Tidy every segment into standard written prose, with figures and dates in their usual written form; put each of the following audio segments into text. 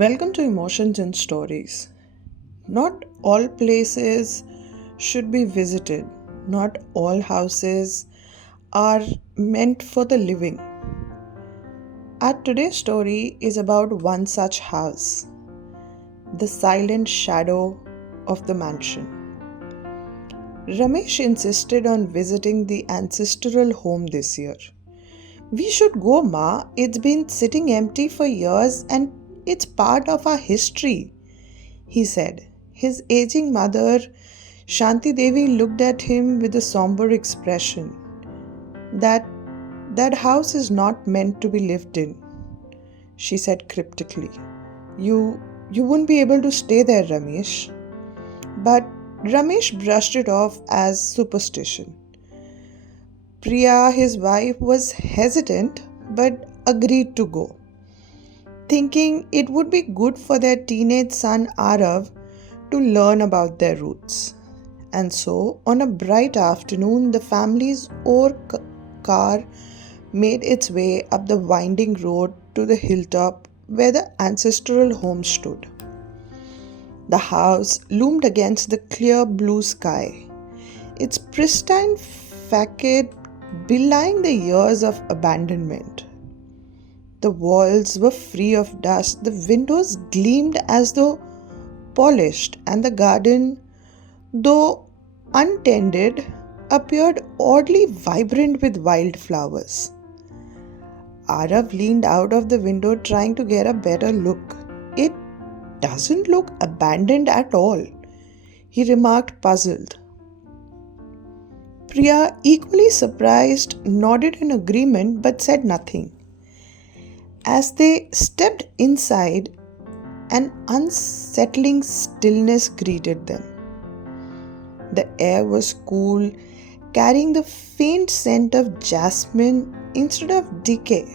Welcome to Emotions and Stories. Not all places should be visited. Not all houses are meant for the living. Our today's story is about one such house, the silent shadow of the mansion. Ramesh insisted on visiting the ancestral home this year. We should go, Ma. It's been sitting empty for years and it's part of our history, he said. His aging mother, Shanti Devi, looked at him with a somber expression. That house is not meant to be lived in, she said cryptically. You won't be able to stay there, Ramesh. But Ramesh brushed it off as superstition. Priya, his wife, was hesitant but agreed to go, thinking it would be good for their teenage son Arav to learn about their roots. And so, on a bright afternoon, the family's car made its way up the winding road to the hilltop where the ancestral home stood. The house loomed against the clear blue sky, its pristine facade belying the years of abandonment. The walls were free of dust, the windows gleamed as though polished, and the garden, though untended, appeared oddly vibrant with wildflowers. Arav leaned out of the window trying to get a better look. It doesn't look abandoned at all, he remarked, puzzled. Priya, equally surprised, nodded in agreement but said nothing. As they stepped inside, an unsettling stillness greeted them. The air was cool, carrying the faint scent of jasmine instead of decay.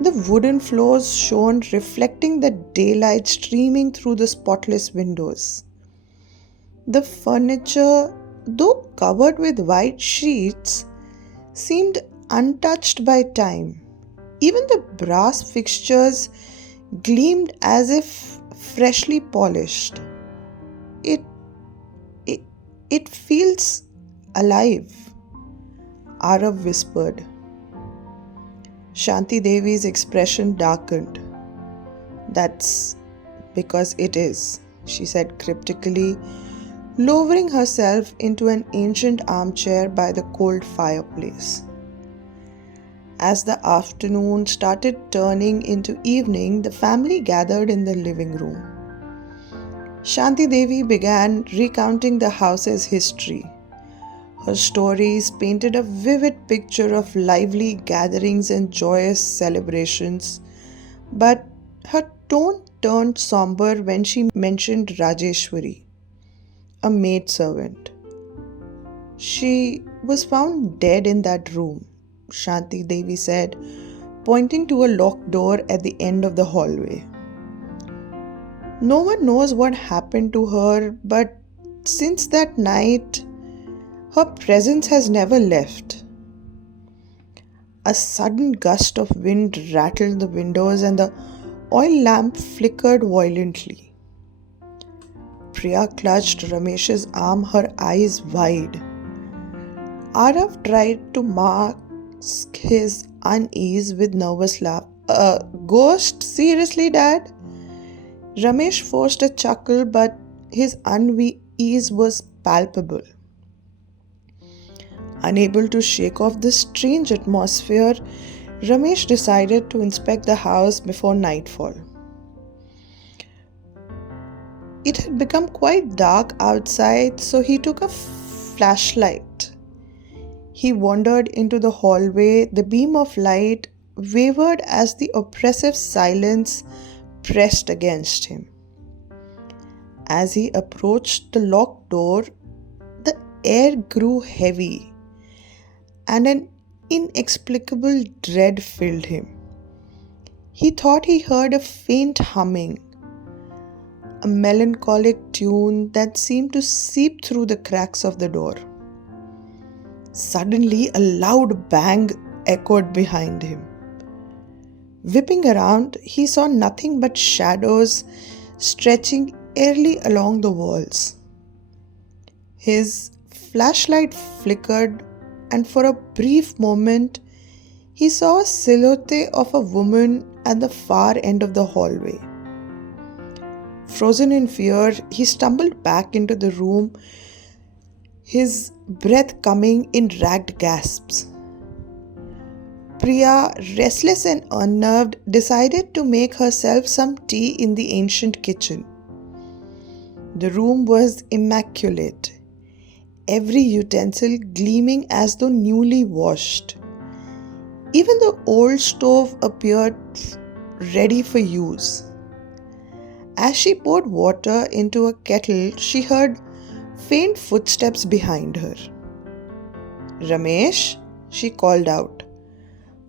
The wooden floors shone, reflecting the daylight streaming through the spotless windows. The furniture, though covered with white sheets, seemed untouched by time. Even the brass fixtures gleamed as if freshly polished. It feels alive, Arav whispered. Shanti Devi's expression darkened. That's because it is, she said cryptically, lowering herself into an ancient armchair by the cold fireplace. As the afternoon started turning into evening, the family gathered in the living room. Shanti Devi began recounting the house's history. Her stories painted a vivid picture of lively gatherings and joyous celebrations, but her tone turned somber when she mentioned Rajeshwari, a maidservant. She was found dead in that room, Shanti Devi said, pointing to a locked door at the end of the hallway. No one knows what happened to her, but since that night, her presence has never left. A sudden gust of wind rattled the windows and the oil lamp flickered violently. Priya clutched Ramesh's arm, her eyes wide. Arav tried to mask his unease with nervous laugh. A ghost? Seriously, Dad? Ramesh forced a chuckle, but his unease was palpable. Unable to shake off the strange atmosphere, Ramesh decided to inspect the house before nightfall. It had become quite dark outside, so he took a flashlight. He wandered into the hallway. The beam of light wavered as the oppressive silence pressed against him. As he approached the locked door, the air grew heavy, and an inexplicable dread filled him. He thought he heard a faint humming, a melancholic tune that seemed to seep through the cracks of the door. Suddenly, a loud bang echoed behind him. Whipping around, he saw nothing but shadows stretching eerily along the walls. His flashlight flickered, and for a brief moment, he saw a silhouette of a woman at the far end of the hallway. Frozen in fear, he stumbled back into the room, his breath coming in ragged gasps. Priya, restless and unnerved, decided to make herself some tea in the ancient kitchen. The room was immaculate, every utensil gleaming as though newly washed. Even the old stove appeared ready for use. As she poured water into a kettle, she heard faint footsteps behind her. "Ramesh," she called out,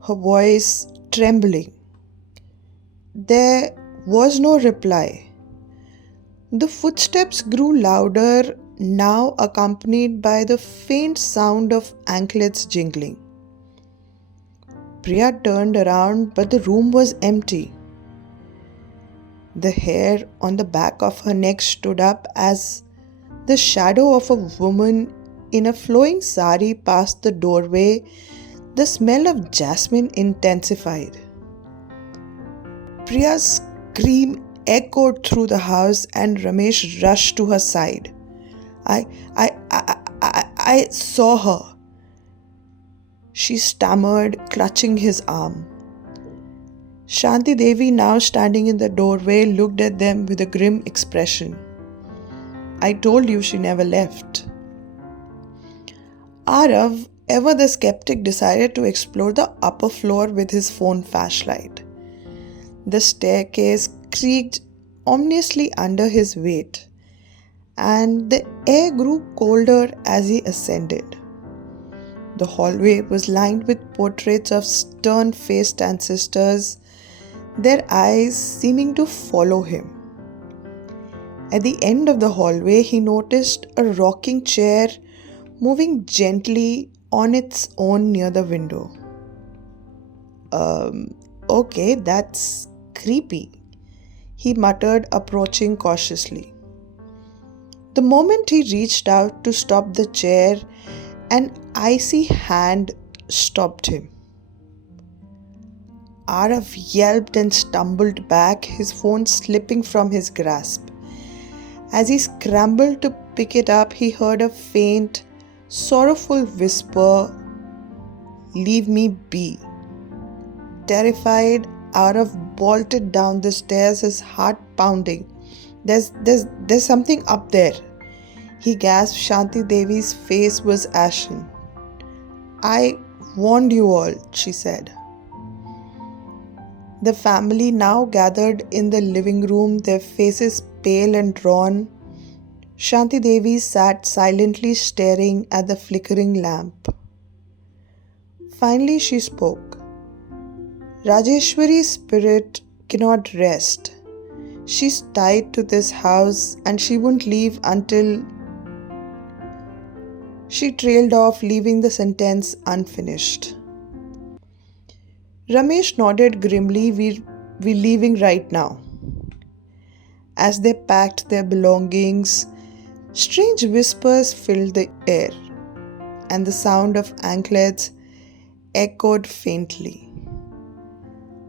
her voice trembling. There was no reply. The footsteps grew louder, now accompanied by the faint sound of anklets jingling. Priya turned around, but the room was empty. The hair on the back of her neck stood up as the shadow of a woman in a flowing sari passed the doorway. The smell of jasmine intensified. Priya's scream echoed through the house and Ramesh rushed to her side. I saw her," she stammered, clutching his arm. Shanti Devi, now standing in the doorway, looked at them with a grim expression. "I told you she never left." Arav, ever the skeptic, decided to explore the upper floor with his phone flashlight. The staircase creaked ominously under his weight, and the air grew colder as he ascended. The hallway was lined with portraits of stern-faced ancestors, their eyes seeming to follow him. At the end of the hallway, he noticed a rocking chair moving gently on its own near the window. Okay, that's creepy," he muttered, approaching cautiously. The moment he reached out to stop the chair, an icy hand stopped him. Arav yelped and stumbled back, his phone slipping from his grasp. As he scrambled to pick it up, he heard a faint, sorrowful whisper, "Leave me be." Terrified, Arav bolted down the stairs, his heart pounding. There's something up there," he gasped. Shanti Devi's face was ashen. "I warned you all," she said. The family now gathered in the living room, their faces pale and drawn. Shanti Devi sat silently staring at the flickering lamp. Finally she spoke. "Rajeshwari's spirit cannot rest. She's tied to this house and she won't leave until..." She trailed off, leaving the sentence unfinished. Ramesh nodded grimly. We're leaving right now." As they packed their belongings, strange whispers filled the air, and the sound of anklets echoed faintly.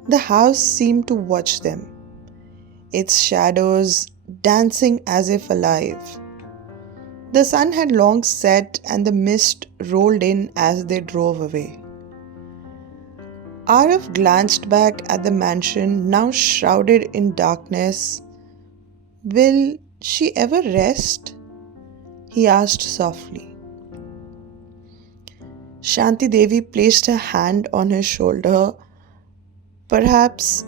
The house seemed to watch them, its shadows dancing as if alive. The sun had long set and the mist rolled in as they drove away. Arav glanced back at the mansion, now shrouded in darkness. "Will she ever rest?" he asked softly. Shanti Devi placed her hand on his shoulder. "Perhaps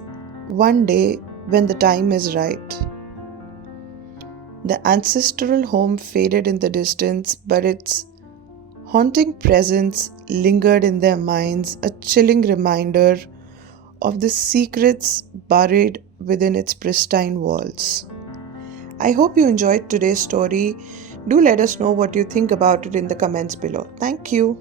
one day when the time is right." The ancestral home faded in the distance, but its haunting presence lingered in their minds, a chilling reminder of the secrets buried within its pristine walls. I hope you enjoyed today's story. Do let us know what you think about it in the comments below. Thank you.